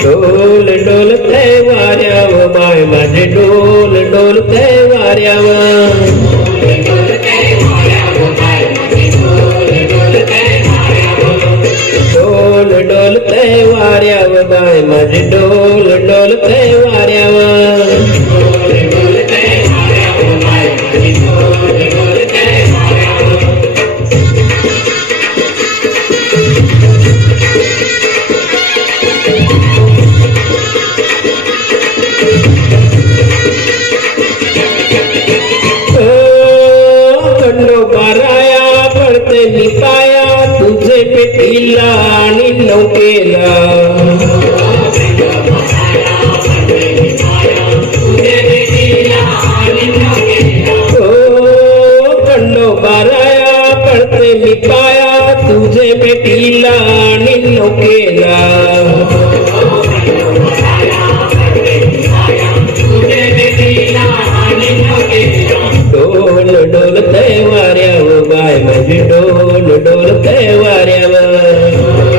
डोल डोलते वाऱ्यावर माय माझे डोल डोलते वाऱ्यावर डोल डोलते वाऱ्यावर माय माझे डोल डोलते वाऱ्यावर निपाया तुझे पेटीला आणि नौकेला खंडोबाराया पडते निपाया तुझे पेटीला आणि नौकेला डोल डोलते वाऱ्यावर बाय माझी डोल डोलते वाऱ्यावर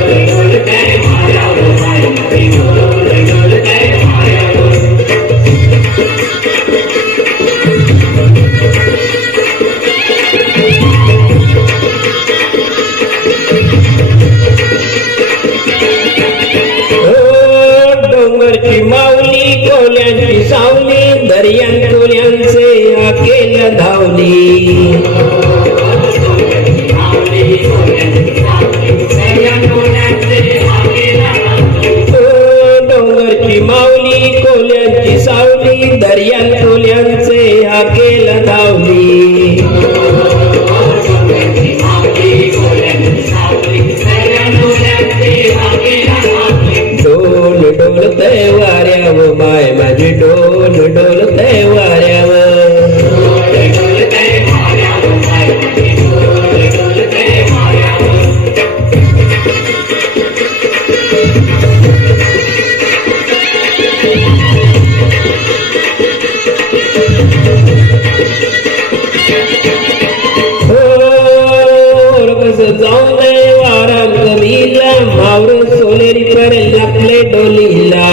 डोंगरची माऊली कोल्यांची सावली दर्यान कोल्यांचे आकेला धावली डोंगरची माऊली कोल्यांची सावली दर्यान कोल्यांचे आकेला धावली डोल डोलते वाऱ्यावर माय माझी डोल डोलते वाऱ्यावर जाऊन वारा कमीला मावर सोनेरी पर लागले डोलीला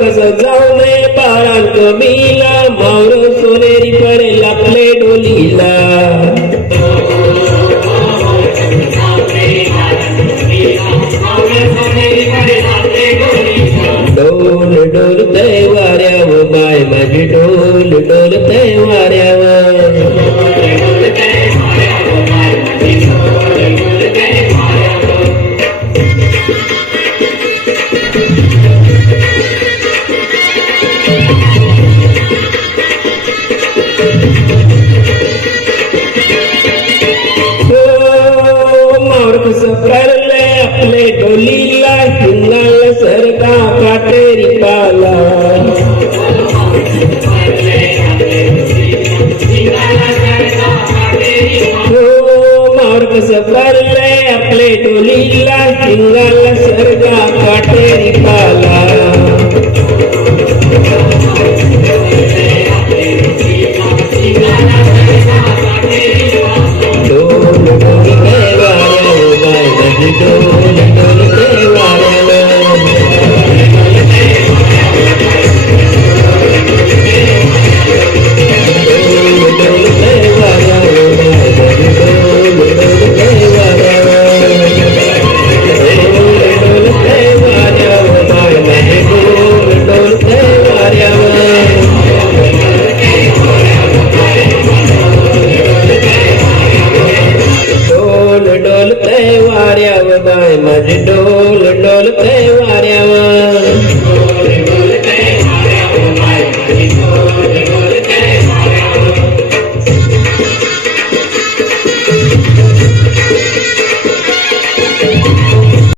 कसं जाऊन वारा कमीला मावर सोनेरी पर लागले डोलीला डोल डोलते वाऱ्यावर बाय माझी डोल डोलते वाऱ्यावर आपले डोलीला हिंगाल सरका काटेरी पाला मार्ग सफरले आपले डोलीला हिंगाल सरका काटेरी पाला